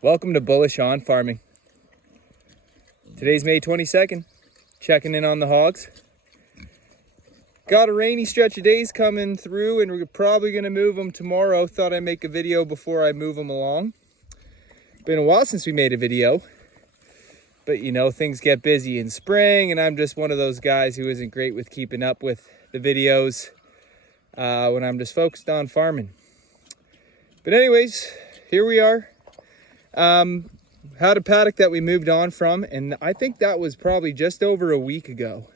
Welcome to Bullish on Farming. Today's May 22nd, checking in on the hogs. Got a rainy stretch of days coming through and we're probably gonna move them tomorrow. Thought I'd make a video before I move them along. Been a while since we made a video, but you know, things get busy in spring and I'm just one of those guys who isn't great with keeping up with the videos when I'm just focused on farming. But anyways, here we are. Had a paddock that we moved on from, and I think that was probably just over a week ago.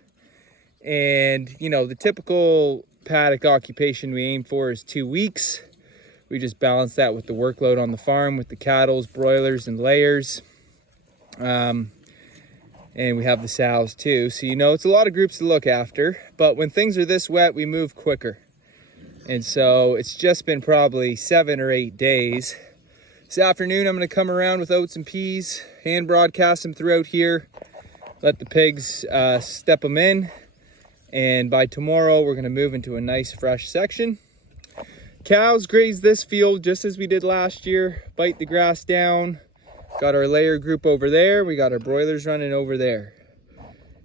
And you know, the typical paddock occupation we aim for is 2 weeks. We just balance that with the workload on the farm with the cattles, broilers, and layers. And we have the sows too. So you know, it's a lot of groups to look after, but when things are this wet, we move quicker. And so it's just been probably 7 or 8 days. This afternoon, I'm going to come around with oats and peas, hand broadcast them throughout here, let the pigs step them in, and by tomorrow, we're going to move into a nice fresh section. Cows graze this field just as we did last year, bite the grass down. Got our layer group over there, we got our broilers running over there.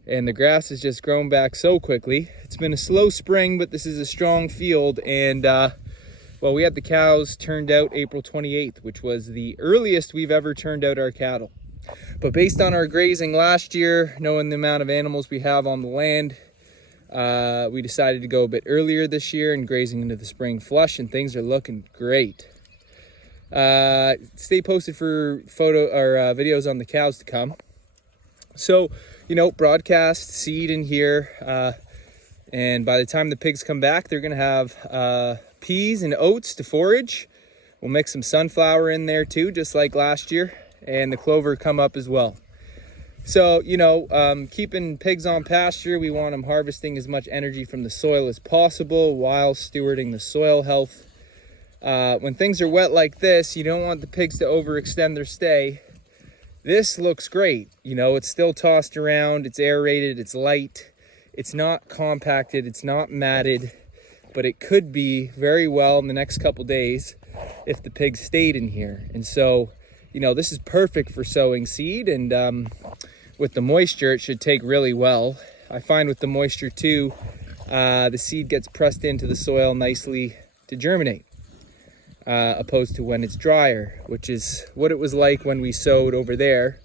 And the grass has just grown back so quickly. It's been a slow spring, but this is a strong field, and well, we had the cows turned out April 28th, which was the earliest we've ever turned out our cattle. But based on our grazing last year, knowing the amount of animals we have on the land, we decided to go a bit earlier this year and grazing into the spring flush, and things are looking great. Stay posted for videos on the cows to come. So, you know, broadcast seed in here, and by the time the pigs come back, they're gonna have peas and oats to forage. We'll mix some sunflower in there too, just like last year, and the clover come up as well. So, you know, keeping pigs on pasture, we want them harvesting as much energy from the soil as possible while stewarding the soil health. When things are wet like this, you don't want the pigs to overextend their stay. This looks great. You know, it's still tossed around, it's aerated, it's light, it's not compacted, it's not matted, but it could be very well in the next couple days if the pigs stayed in here. And so, you know, this is perfect for sowing seed, and with the moisture, it should take really well. I find with the moisture too, the seed gets pressed into the soil nicely to germinate, opposed to when it's drier, which is what it was like when we sowed over there,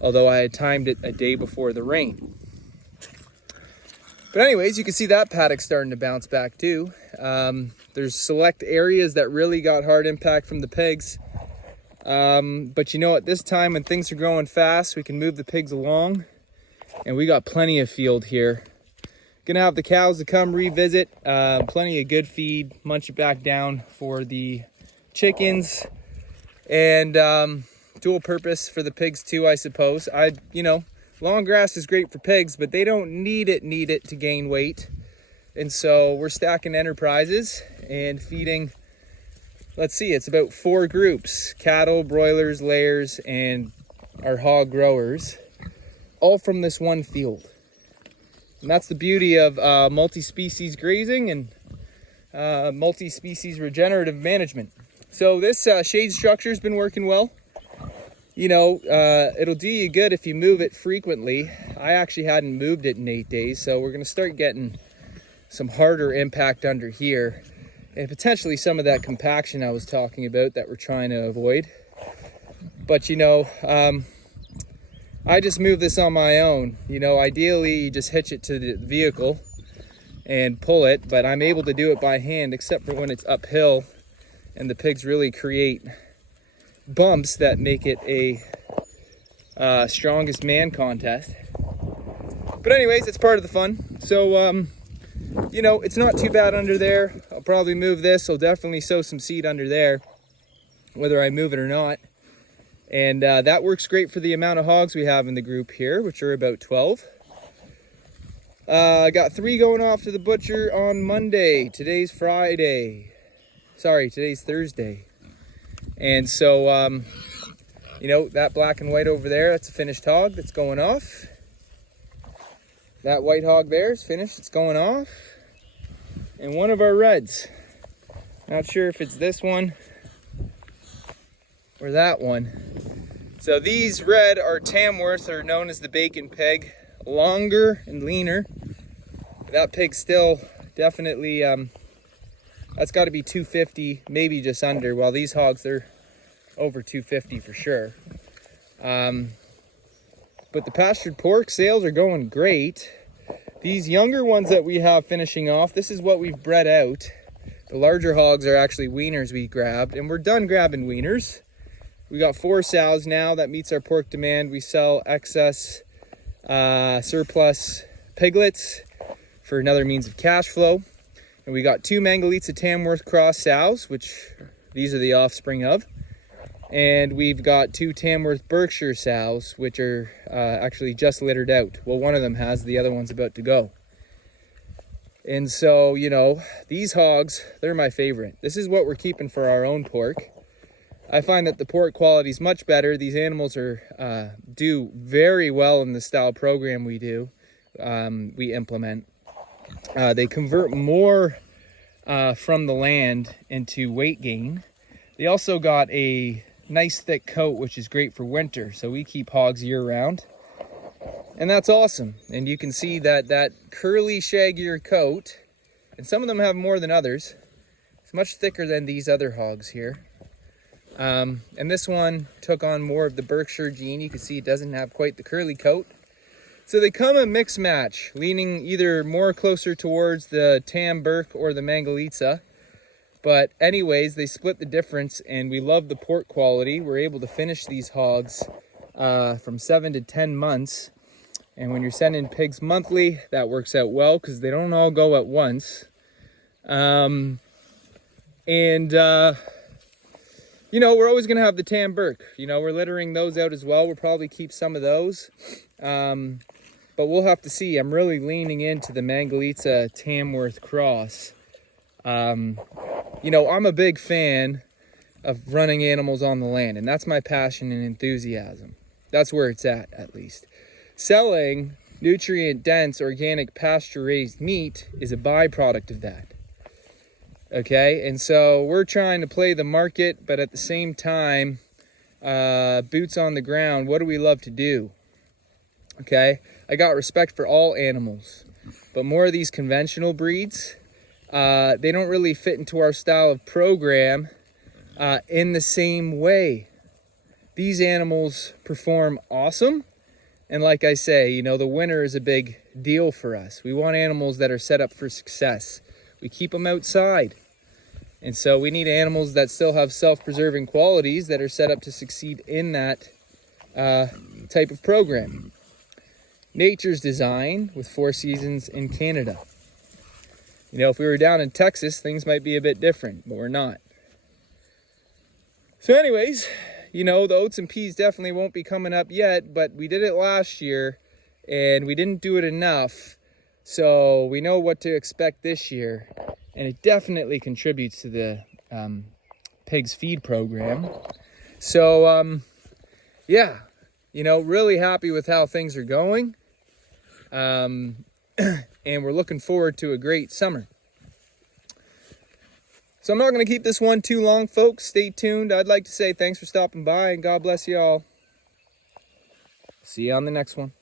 although I had timed it a day before the rain. But anyways, you can see that paddock starting to bounce back too. There's select areas that really got hard impact from the pigs. But you know, at this time when things are growing fast, we can move the pigs along, and we got plenty of field here. Gonna have the cows to come revisit, plenty of good feed, munch it back down for the chickens, and dual purpose for the pigs too, I suppose. You know, long grass is great for pigs, but they don't need it to gain weight. And so we're stacking enterprises and feeding, let's see, it's about 4 groups: cattle, broilers, layers, and our hog growers, all from this one field. And that's the beauty of multi-species grazing and multi-species regenerative management. So this shade structure has been working well. You know, it'll do you good if you move it frequently. I actually hadn't moved it in 8 days, so we're gonna start getting some harder impact under here, and potentially some of that compaction I was talking about that we're trying to avoid. But you know, I just moved this on my own. You know, ideally you just hitch it to the vehicle and pull it, but I'm able to do it by hand, except for when it's uphill and the pigs really create bumps that make it a strongest man contest. But anyways, it's part of the fun. So you know, it's not too bad under there. I'll probably move this. I'll definitely sow some seed under there, whether I move it or not. And that works great for the amount of hogs we have in the group here, which are about 12. I got 3 going off to the butcher on Monday. Today's Friday. Sorry, today's Thursday. And so, you know, that black and white over there, that's a finished hog that's going off. That white hog there is finished, it's going off. And one of our reds, not sure if it's this one or that one, So these red are Tamworth, or known as the bacon pig. Longer and leaner. That pig's still definitely, that's got to be 250, maybe just under. While these hogs, they're over 250 for sure. But the pastured pork sales are going great. These younger ones that we have finishing off, this is what we've bred out. The larger hogs are actually weaners we grabbed, and we're done grabbing weaners. We got 4 sows now. That meets our pork demand. We sell excess surplus piglets for another means of cash flow. And we got 2 Mangalitsa Tamworth cross sows, which these are the offspring of. And we've got 2 Tamworth Berkshire sows, which are actually just littered out. Well, one of them has, the other one's about to go. And so, you know, these hogs, they're my favorite. This is what we're keeping for our own pork. I find that the pork quality is much better. These animals are do very well in the style program we implement. They convert more from the land into weight gain. They also got a nice thick coat, which is great for winter. So we keep hogs year round. And that's awesome. And you can see that curly, shaggier coat, and some of them have more than others. It's much thicker than these other hogs here. And this one took on more of the Berkshire gene. You can see it doesn't have quite the curly coat. So they come a mix match, leaning either more closer towards the Tam Berk or the Mangalitsa. But anyways, they split the difference, and we love the pork quality. We're able to finish these hogs from 7 to 10 months. And when you're sending pigs monthly, that works out well because they don't all go at once. You know, we're always going to have the Tam Berk. You know, we're littering those out as well. We'll probably keep some of those. But we'll have to see. I'm really leaning into the Mangalitsa Tamworth cross. You know, I'm a big fan of running animals on the land, and that's my passion and enthusiasm. That's where it's at least. Selling nutrient-dense, organic, pasture-raised meat is a byproduct of that. Okay, and so we're trying to play the market, but at the same time, boots on the ground, what do we love to do? Okay, I got respect for all animals, but more of these conventional breeds, they don't really fit into our style of program in the same way. These animals perform awesome, and like I say, you know, the winter is a big deal for us. We want animals that are set up for success. We keep them outside. And so we need animals that still have self-preserving qualities that are set up to succeed in that type of program. Nature's design with 4 seasons in Canada. You know, if we were down in Texas, things might be a bit different, but we're not. So anyways, you know, the oats and peas definitely won't be coming up yet, but we did it last year and we didn't do it enough. So we know what to expect this year. And it definitely contributes to the pigs feed program. So, yeah, you know, really happy with how things are going. And we're looking forward to a great summer. So I'm not going to keep this one too long, folks. Stay tuned. I'd like to say thanks for stopping by, and God bless you all. See you on the next one.